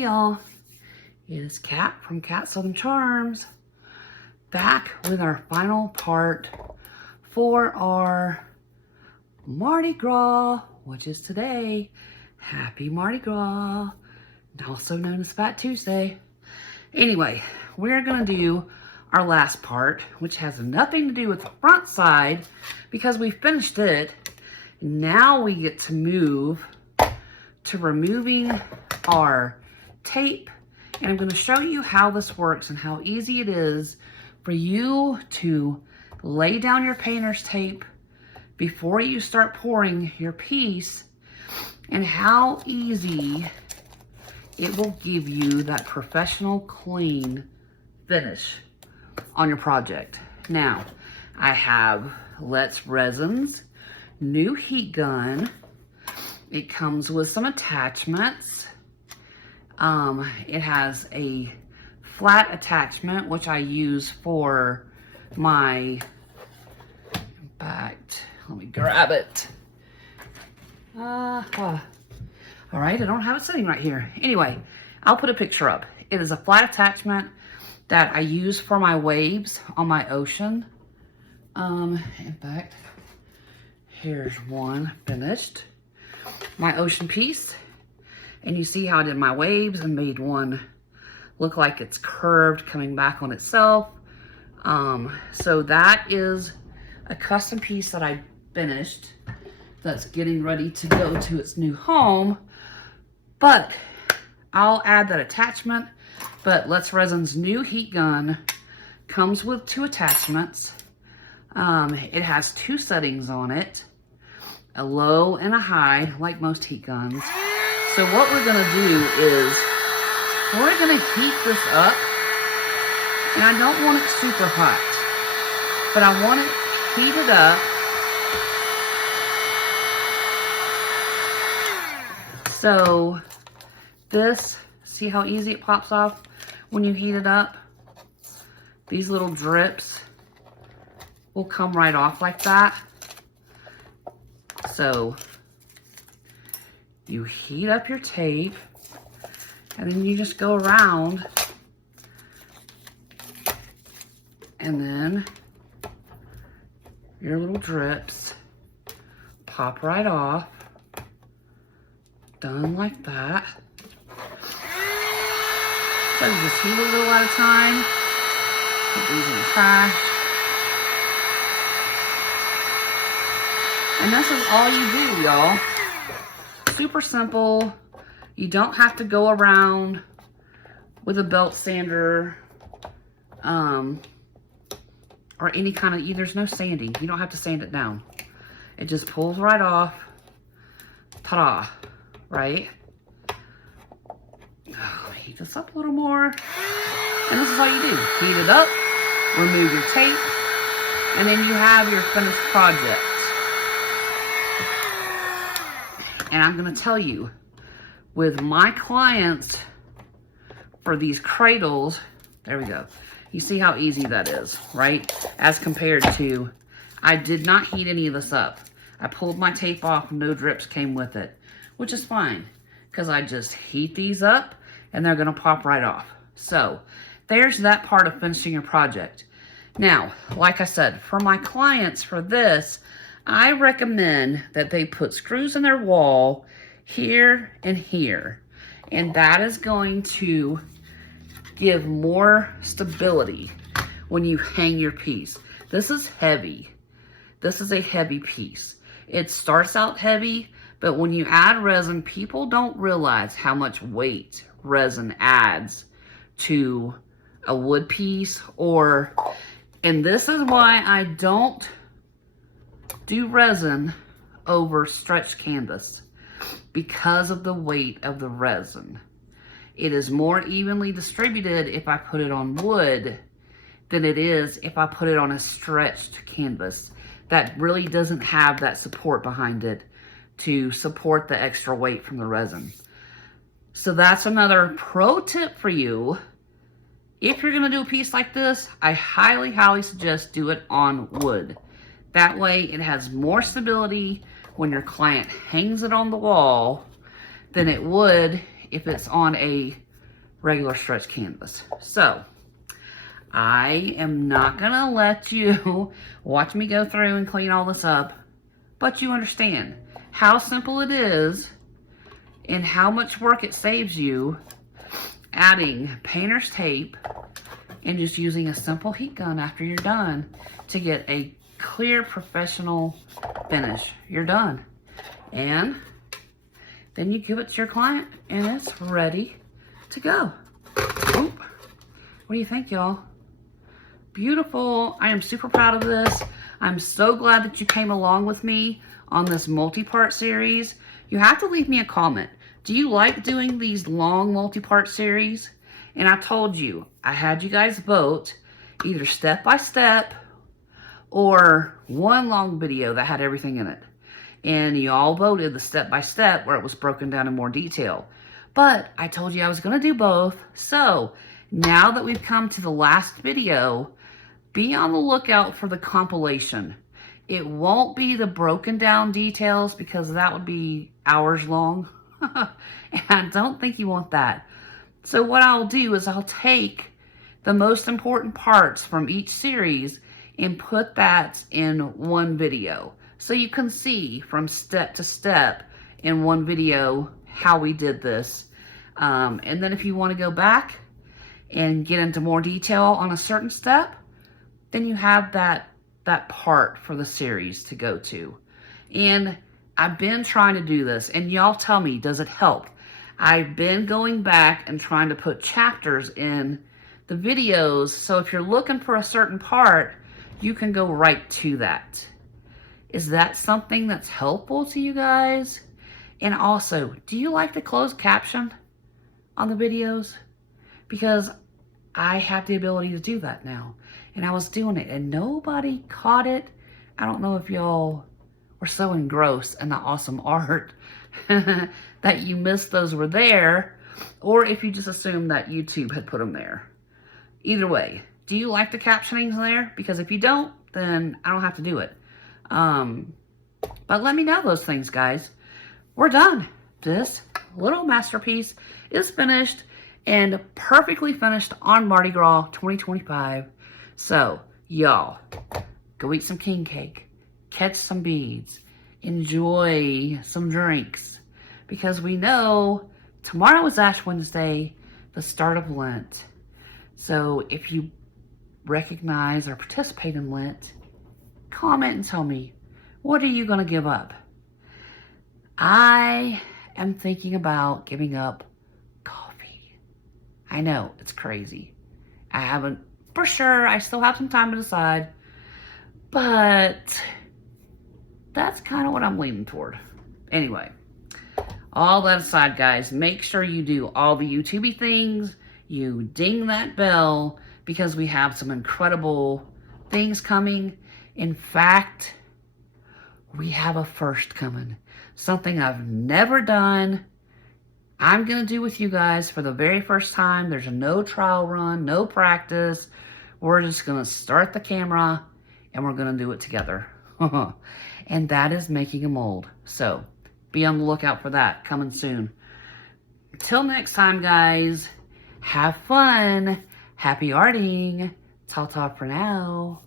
Hey y'all, it is Kat from Kat Southern Charms, back with our final part for our Mardi Gras, which is today. Happy Mardi Gras, also known as Fat Tuesday. Anyway, we're gonna do our last part, which has nothing to do with the front side because we finished it. Now we get to move to removing our tape, and I'm going to show you how this works and how easy it is for you to lay down your painter's tape before you start pouring your piece, and how easy it will give you that professional clean finish on your project. Now, I have Let's Resin's new heat gun. It comes with some attachments. It has a flat attachment, which I use for my, in fact, let me grab it. All right, I don't have it sitting right here. Anyway, I'll put a picture up. It is a flat attachment that I use for my waves on my ocean. In fact, here's one finished. My ocean piece. And you see how I did my waves and made one look like it's curved coming back on itself. So that is a custom piece that I finished that's getting ready to go to its new home. But I'll add that attachment. But Let's Resin's new heat gun comes with 2 attachments. It has 2 settings on it, a low and a high, like most heat guns. So what we're gonna do is we're gonna heat this up, and I don't want it super hot, but I want it heated up. So this, see how easy it pops off when you heat it up? These little drips will come right off like that. So you heat up your tape, and then you just go around, and then your little drips pop right off, done like that. So you just heat a little at a time, put these in the trash. And this is all you do, y'all. Super simple. You don't have to go around with a belt sander or any kind of, there's no sanding. You don't have to sand it down. It just pulls right off. Ta-da, right? Oh, heat this up a little more. And this is all you do. Heat it up, remove your tape, and then you have your finished project. And I'm going to tell you, with my clients, for these cradles, there we go. You see how easy that is, right? As compared to, I did not heat any of this up. I pulled my tape off, no drips came with it, which is fine, because I just heat these up, and they're going to pop right off. So, there's that part of finishing your project. Now, like I said, for my clients, for this, I recommend that they put screws in their wall here and here. And that is going to give more stability when you hang your piece. This is heavy. This is a heavy piece. It starts out heavy, but when you add resin, people don't realize how much weight resin adds to a wood piece. And this is why I don't do resin over stretched canvas, because of the weight of the resin. It is more evenly distributed if I put it on wood than it is if I put it on a stretched canvas that really doesn't have that support behind it to support the extra weight from the resin. So that's another pro tip for you. If you're going to do a piece like this, I highly, highly suggest do it on wood. That way it has more stability when your client hangs it on the wall than it would if it's on a regular stretch canvas. So I am not gonna let you watch me go through and clean all this up, but you understand how simple it is and how much work it saves you adding painter's tape and just using a simple heat gun after you're done to get a clear professional finish. You're done. And then you give it to your client and it's ready to go. Oop. What do you think, y'all? Beautiful. I am super proud of this. I'm so glad that you came along with me on this multi-part series. You have to leave me a comment. Do you like doing these long multi-part series? And I told you, I had you guys vote either step by step or one long video that had everything in it. And you all voted the step by step where it was broken down in more detail. But I told you I was going to do both. So now that we've come to the last video, be on the lookout for the compilation. It won't be the broken down details because that would be hours long. And I don't think you want that. So what I'll do is I'll take the most important parts from each series and put that in one video. So you can see from step to step in one video how we did this. And then if you want to go back and get into more detail on a certain step, then you have that part for the series to go to. And I've been trying to do this, and y'all tell me, does it help? I've been going back and trying to put chapters in the videos, so if you're looking for a certain part, you can go right to that. Is that something that's helpful to you guys? And also, do you like the closed caption on the videos? Because I have the ability to do that now. And I was doing it and nobody caught it. I don't know if y'all were so engrossed in the awesome art that you missed those were there, or if you just assumed that YouTube had put them there. Either way, do you like the captionings there? Because if you don't, then I don't have to do it. But let me know those things, guys. We're done. This little masterpiece is finished and perfectly finished on Mardi Gras 2025. So, y'all, go eat some king cake, catch some beads, enjoy some drinks, because we know tomorrow is Ash Wednesday, the start of Lent. So if you recognize or participate in Lent, comment and tell me, what are you going to give up? I am thinking about giving up coffee. I know, it's crazy. I haven't, for sure, I still have some time to decide, but that's kind of what I'm leaning toward. Anyway, all that aside, guys, make sure you do all the YouTubey things. You ding that bell because we have some incredible things coming. In fact, we have a first coming. Something I've never done. I'm going to do with you guys for the very first time. There's no trial run, no practice. We're just going to start the camera and we're going to do it together. And that is making a mold. So be on the lookout for that coming soon. Till next time, guys, have fun. Happy arting. Ta-ta for now.